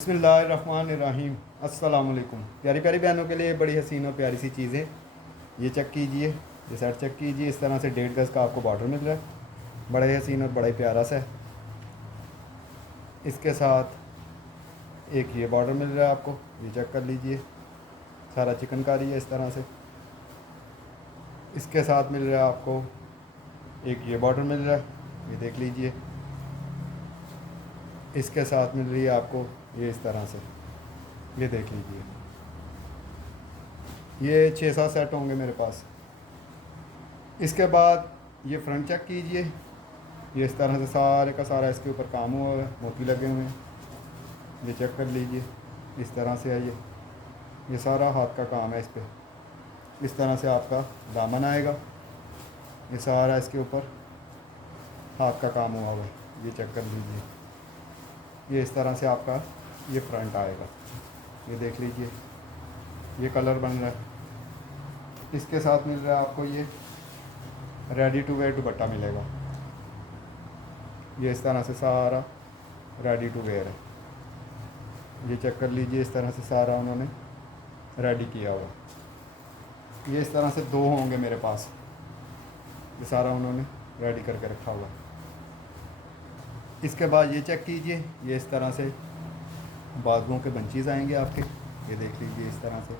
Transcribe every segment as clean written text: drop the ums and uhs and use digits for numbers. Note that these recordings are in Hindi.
बिस्मिल्लाहिर्रहमानिर्रहीम। अस्सलाम वालेकुम। प्यारी प्यारी बहनों के लिए बड़ी हसीन और प्यारी सी चीज़ें। ये चेक कीजिए, ये सेट चेक कीजिए। इस तरह से 1.5 गज़ का आपको बॉर्डर मिल रहा है, बड़ा ही हसीन और बड़ा ही प्यारा सा है। इसके साथ एक ये बॉर्डर मिल रहा है आपको, ये चेक कर लीजिए। सारा चिकनकारी है इस तरह से। इसके साथ मिल रहा है आपको एक ये बॉर्डर मिल रहा है, ये देख लीजिए। इसके साथ मिल रही है आपको ये इस तरह से, ये देख लीजिए। ये 6-7 सेट होंगे मेरे पास। इसके बाद ये फ्रंट चेक कीजिए। ये इस तरह से सारे का सारा इसके ऊपर काम हुआ है, मोती लगे हुए हैं, ये चेक कर लीजिए। इस तरह से है ये सारा हाथ का काम है इस पर। इस तरह से आपका दामन आएगा, ये सारा इसके ऊपर हाथ का काम हुआ है, ये चेक कर लीजिए। ये इस तरह से आपका ये फ्रंट आएगा, ये देख लीजिए। ये कलर बन रहा है। इसके साथ मिल रहा है आपको ये रेडी टू वेयर दुपट्टा मिलेगा। ये इस तरह से सारा रेडी टू वेयर है, ये चेक कर लीजिए। इस तरह से सारा उन्होंने रेडी किया हुआ। ये इस तरह से 2 होंगे मेरे पास, ये सारा उन्होंने रेडी करके रखा हुआ। इसके बाद ये चेक कीजिए, ये इस तरह से बाजुओं के बंचीज़ आएंगे आपके, ये देख लीजिए। इस तरह से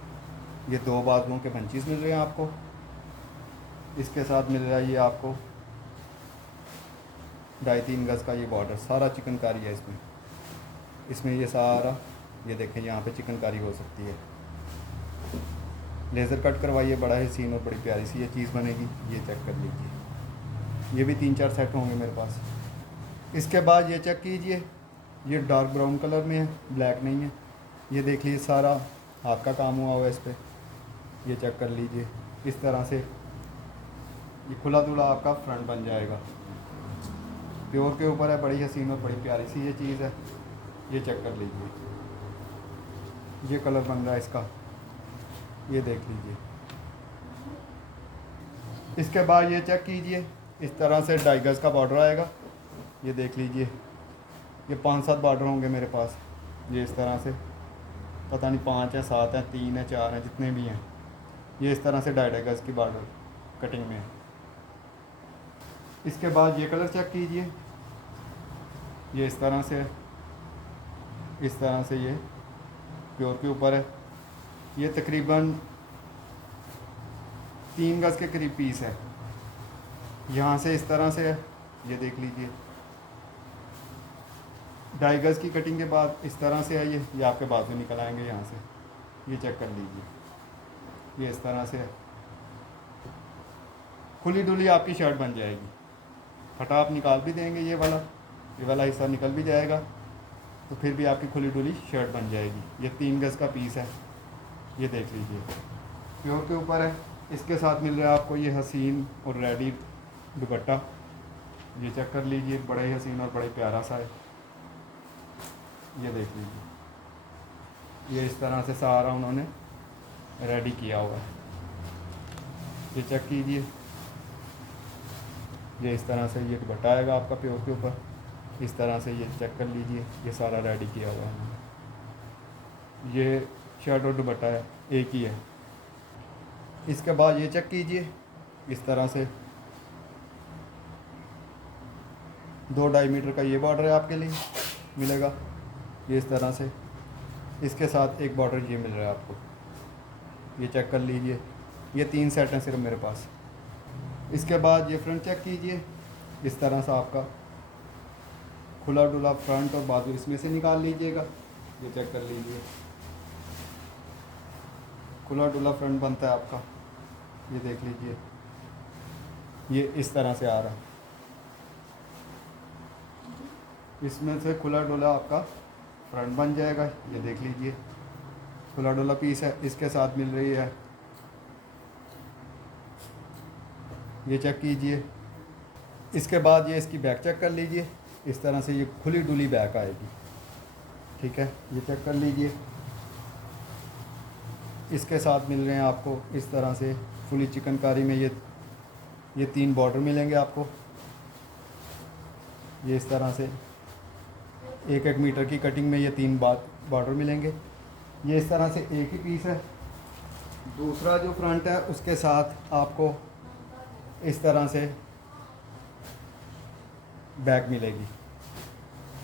ये 2 बाजुओं के बंचीज़ मिल रहे हैं आपको। इसके साथ मिल रहा है ये आपको 2.5-3 गज़ का ये बॉर्डर, सारा चिकनकारी है इसमें ये सारा, ये देखें यहाँ पे चिकनकारी हो सकती है। लेज़र कट करवाइए, बड़ा ही सीन और बड़ी प्यारी सी ये चीज़ बनेगी, ये चेक कर लीजिए। ये भी 3-4 सेट होंगे मेरे पास। इसके बाद ये चेक कीजिए, ये डार्क ब्राउन कलर में है, ब्लैक नहीं है। ये देख लीजिए सारा हाथ का काम हुआ है इस पर, ये चेक कर लीजिए। इस तरह से ये खुला दुला आपका फ्रंट बन जाएगा, प्योर के ऊपर है, बड़ी हसीन और बड़ी प्यारी सी ये चीज़ है, ये चेक कर लीजिए। ये कलर बन रहा है इसका, ये देख लीजिए। इसके बाद ये चेक कीजिए, इस तरह से 2.5 गज़ का बॉर्डर आएगा, ये देख लीजिए। ये 5-7 बॉर्डर होंगे मेरे पास, ये इस तरह से, पता नहीं 5 है, 7 है, 3 है, 4 हैं, जितने भी हैं। ये इस तरह से 2.5 गज़ की बॉर्डर कटिंग में है। इसके बाद ये कलर चेक कीजिए, ये इस तरह से, इस तरह से ये प्योर के ऊपर है। ये तकरीबन 3 गज़ के करीब पीस है। यहाँ से इस तरह से है, ये देख लीजिए। 2.5 गज़ की कटिंग के बाद इस तरह से है ये आपके बाजू निकल आएंगे यहाँ से, ये चेक कर लीजिए। ये इस तरह से है, खुली डुली आपकी शर्ट बन जाएगी। फटा आप निकाल भी देंगे, ये वाला हिस्सा निकल भी जाएगा, तो फिर भी आपकी खुली डुली शर्ट बन जाएगी। ये 3 गज़ का पीस है, ये देख लीजिए, प्योर के ऊपर है। इसके साथ मिल रहा है आपको ये हसीन और रेडी दुपट्टा, ये चेक कर लीजिए। बड़ा ही हसीन और बड़ा ही प्यारा सा है, ये देख लीजिए। ये इस तरह से सारा उन्होंने रेडी किया हुआ है, ये चेक कीजिए। ये इस तरह से ये दुपट्टा आएगा आपका प्योर के ऊपर, इस तरह से ये चेक कर लीजिए। ये सारा रेडी किया हुआ है, ये शर्ट और दुपट्टा है, एक ही है। इसके बाद ये चेक कीजिए, इस तरह से 2-2.5 मीटर का ये बॉर्डर है आपके लिए मिलेगा, ये इस तरह से। इसके साथ एक बॉर्डर ये मिल रहा है आपको, ये चेक कर लीजिए। ये 3 सेट हैं सिर्फ मेरे पास। इसके बाद ये फ्रंट चेक कीजिए, इस तरह से आपका खुला डुला फ्रंट और बाजू इसमें से निकाल लीजिएगा, ये चेक कर लीजिए। खुला डुला फ्रंट बनता है आपका, ये देख लीजिए। ये इस तरह से आ रहा है, इसमें से खुला डुला आपका फ्रंट बन जाएगा, ये देख लीजिए। खुला डुला पीस है, इसके साथ मिल रही है, ये चेक कीजिए। इसके बाद ये इसकी बैक चेक कर लीजिए, इस तरह से ये खुली डुली बैक आएगी, ठीक है, ये चेक कर लीजिए। इसके साथ मिल रहे हैं आपको इस तरह से फुली चिकनकारी में ये 3 बॉर्डर मिलेंगे आपको, ये इस तरह से 1-1 मीटर की कटिंग में ये बॉर्डर मिलेंगे। ये इस तरह से एक ही पीस है। दूसरा जो फ्रंट है उसके साथ आपको इस तरह से बैक मिलेगी।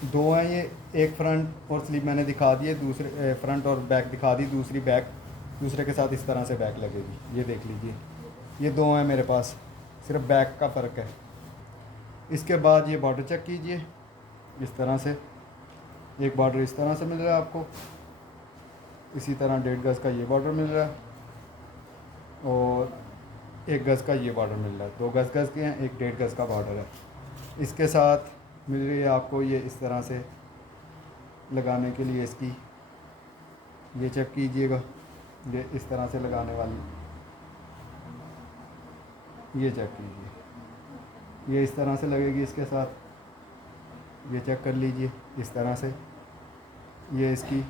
दो हैं ये, एक फ्रंट और स्लीव मैंने दिखा दिए, दूसरे फ्रंट और बैक दिखा दी, दूसरी बैक दूसरे के साथ इस तरह से बैक लगेगी। ये देख लीजिए, ये दो हैं मेरे पास, सिर्फ बैक का फ़र्क है। इसके बाद ये बॉर्डर चेक कीजिए, इस तरह से एक बॉर्डर इस तरह से मिल रहा है आपको, इसी तरह 1.5 गज़ का ये बॉर्डर मिल रहा है और 1 गज़ का ये बॉर्डर मिल रहा है। 2 गज़ के हैं, एक 1.5 गज़ का बॉर्डर है। इसके साथ मिल रही है आपको ये इस तरह से लगाने के लिए इसकी, ये चेक कीजिएगा, ये इस तरह से लगाने वाली, ये चेक कीजिए, ये इस तरह से लगेगी इसके साथ, ये चेक कर लीजिए इस तरह से। ये इसकी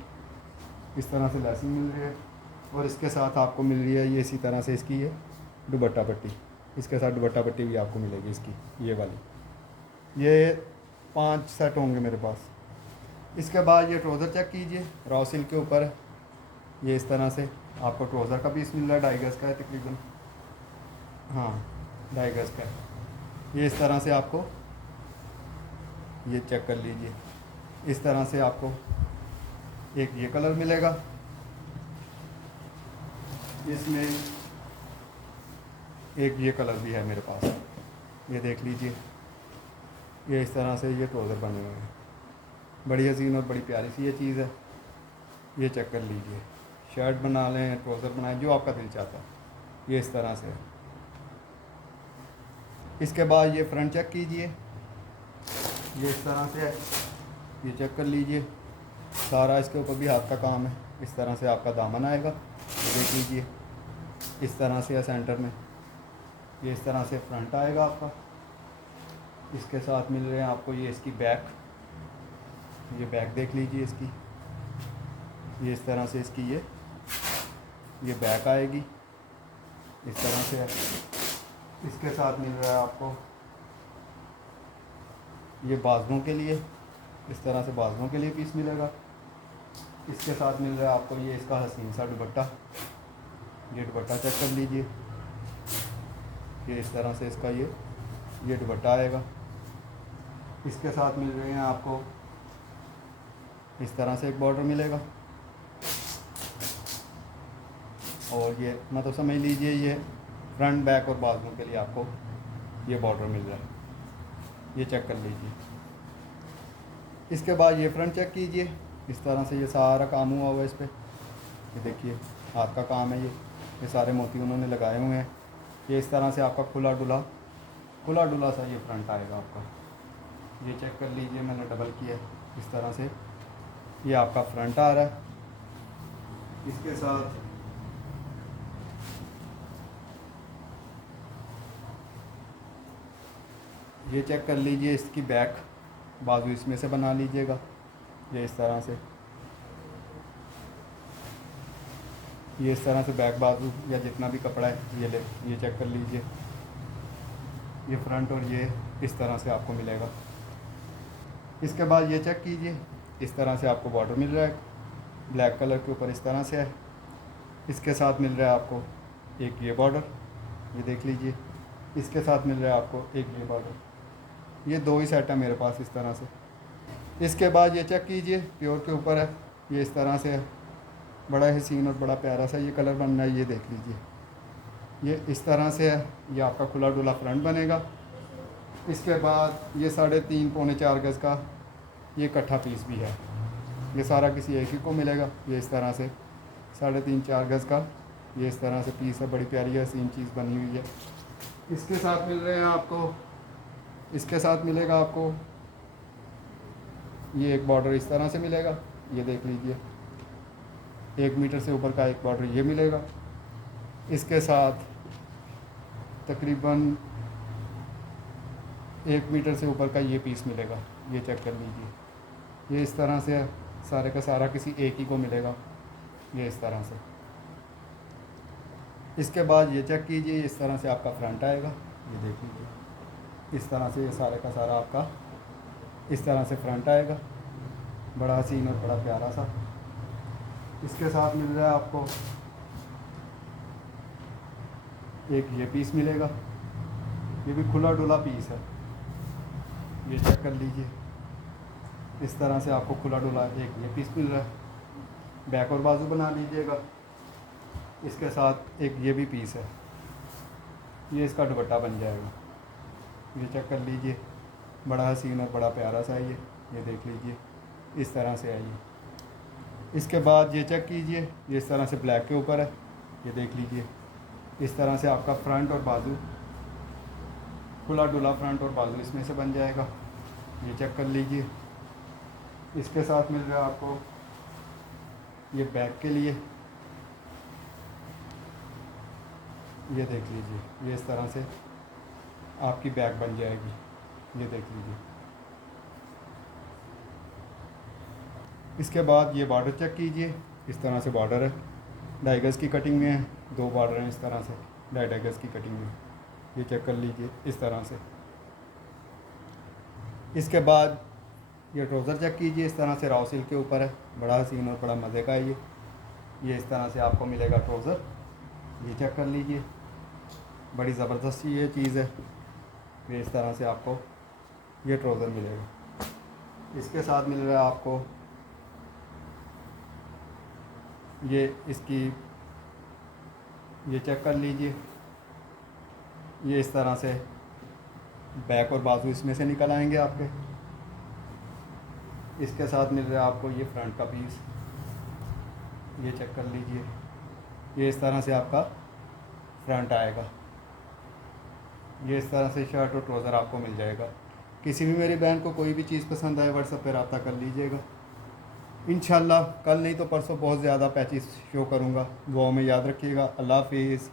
इस तरह से लैसिंग मिल रही है और इसके साथ आपको मिल रही है ये इसी तरह से इसकी ये दुपट्टा पट्टी, इसके साथ दुपट्टा पट्टी भी आपको मिलेगी इसकी, ये वाली। ये 5 सेट होंगे मेरे पास। इसके बाद ये ट्राउज़र चेक कीजिए, रॉ सिल्क के ऊपर ये इस तरह से आपको ट्राउज़र का पीस मिल रहा है, 2.5 गज़ का है तकरीबन, हाँ 2.5 गज़ का है। ये इस तरह से आपको, ये चेक कर लीजिए, इस तरह से आपको एक ये कलर मिलेगा, इसमें एक ये कलर भी है मेरे पास, ये देख लीजिए। ये इस तरह से ये ट्राउज़र बने हुए हैं, बड़ी हसीन और बड़ी प्यारी सी ये चीज़ है। ये चेक कर लीजिए, शर्ट बना लें, ट्राउज़र बनाएं, जो आपका दिल चाहता है, ये इस तरह से है। इसके बाद ये फ्रंट चेक कीजिए, ये इस तरह से है, ये चेक कर लीजिए, सारा इसके ऊपर भी हाथ का काम है। इस तरह से आपका दामन आएगा, देख लीजिए, इस तरह से है सेंटर में, ये इस तरह से फ्रंट आएगा आपका। इसके साथ मिल रहे हैं आपको ये इसकी बैक, ये बैक देख लीजिए इसकी, ये इस तरह से इसकी ये बैक आएगी, इस तरह से है। इसके साथ मिल रहा है आपको ये बाजुओं के लिए, इस तरह से बाजुओं के लिए पीस मिलेगा। इसके साथ मिल रहा है आपको ये इसका हसीन सा दुपट्टा, ये दुपट्टा चेक कर लीजिए, ये इस तरह से इसका ये दुपट्टा आएगा। इसके साथ मिल रहे हैं आपको इस तरह से एक बॉर्डर मिलेगा और ये मतलब समझ लीजिए ये फ्रंट बैक और बाजुओं के लिए आपको ये बॉर्डर मिल रहा है, ये चेक कर लीजिए। इसके बाद ये फ्रंट चेक कीजिए, इस तरह से ये सारा काम हुआ हुआ है इस पर, ये देखिए हाथ का काम है, ये सारे मोती उन्होंने लगाए हुए हैं। ये इस तरह से आपका खुला डुला सा ये फ्रंट आएगा आपका, ये चेक कर लीजिए, मैंने डबल किया इस तरह से, ये आपका फ्रंट आ रहा है। इसके साथ ये चेक कर लीजिए, इसकी बैक बाजू इसमें से बना लीजिएगा, ये इस तरह से, ये इस तरह से बैक बाजू या जितना भी कपड़ा है ये ले, ये चेक कर लीजिए, ये फ्रंट और ये इस तरह से आपको मिलेगा। इसके बाद ये चेक कीजिए, इस तरह से आपको बॉर्डर मिल रहा है, ब्लैक कलर के ऊपर इस तरह से है। इसके साथ मिल रहा है आपको एक ये बॉर्डर, ये देख लीजिए, इसके साथ मिल रहा है आपको एक ये बॉर्डर। ये दो ही सेट है मेरे पास इस तरह से। इसके बाद ये चेक कीजिए, प्योर के ऊपर है, ये इस तरह से है, बड़ा हसीन और बड़ा प्यारा सा ये कलर बन रहा है, ये देख लीजिए, ये इस तरह से है, ये आपका खुला डुला फ्रंट बनेगा। इसके बाद ये 3.5 पौने 4 गज़ का ये इकट्ठा पीस भी है, ये सारा किसी एक ही को मिलेगा, ये इस तरह से 3.5 4 गज़ का ये इस तरह से पीस है, बड़ी प्यारी हसीन चीज़ बनी हुई है। इसके साथ मिल रहे हैं आपको, इसके साथ मिलेगा आपको ये एक बॉर्डर इस तरह से मिलेगा, ये देख लीजिए, 1 मीटर से ऊपर का एक बॉर्डर ये मिलेगा। इसके साथ तकरीबन 1 मीटर से ऊपर का ये पीस मिलेगा, ये चेक कर लीजिए, ये इस तरह से सारे का सारा किसी एक ही को मिलेगा, ये इस तरह से। इसके बाद ये चेक कीजिए, इस तरह से आपका फ्रंट आएगा, ये देख लीजिए, इस तरह से ये सारे का सारा आपका इस तरह से फ्रंट आएगा, बड़ा हसीन और बड़ा प्यारा सा। इसके साथ मिल रहा है आपको एक ये पीस मिलेगा, ये भी खुला डुला पीस है, ये चेक कर लीजिए। इस तरह से आपको खुला डुला एक ये पीस मिल रहा है। बैक और बाजू बना लीजिएगा। इसके साथ एक ये भी पीस है, ये इसका दुपट्टा बन जाएगा। ये चेक कर लीजिए, बड़ा हसीन और बड़ा प्यारा सा है ये देख लीजिए, इस तरह से है ये। इसके बाद ये चेक कीजिए, ये इस तरह से ब्लैक के ऊपर है, ये देख लीजिए। इस तरह से आपका फ्रंट और बाजू, खुला डुला फ्रंट और बाजू इसमें से बन जाएगा। ये चेक कर लीजिए। इसके साथ मिल रहा है आपको ये बैक के लिए, ये देख लीजिए, ये इस तरह से आपकी बैक बन जाएगी, ये देख लीजिए। इसके बाद ये बॉर्डर चेक कीजिए, इस तरह से बॉर्डर है, 2.5 गज़ की कटिंग में है, 2 बॉर्डर हैं इस तरह से 2.5 गज़ की कटिंग में, ये चेक कर लीजिए इस तरह से। इसके बाद ये ट्राउज़र चेक कीजिए, इस तरह से राव सिल्क के ऊपर है, बड़ा हसीन और बड़ा मज़े का है ये इस तरह से आपको मिलेगा ट्राउज़र, ये चेक कर लीजिए, बड़ी ज़बरदस्त ये चीज़ है। ये इस तरह से आपको ये ट्राउज़र मिलेगा। इसके साथ मिल रहा है आपको ये इसकी, ये चेक कर लीजिए, ये इस तरह से बैक और बाजू इसमें से निकल आएंगे आपके। इसके साथ मिल रहा है आपको ये फ्रंट का पीस, ये चेक कर लीजिए, ये इस तरह से आपका फ्रंट आएगा। ये इस तरह से शर्ट और ट्राउज़र आपको मिल जाएगा। किसी भी मेरी बहन को कोई भी चीज़ पसंद आए व्हाट्सएप पर रब्ता कर लीजिएगा। इंशाल्लाह कल नहीं तो परसों बहुत ज़्यादा पैचेस शो करूँगा। दुआ में याद रखिएगा। अल्लाह हाफिज़।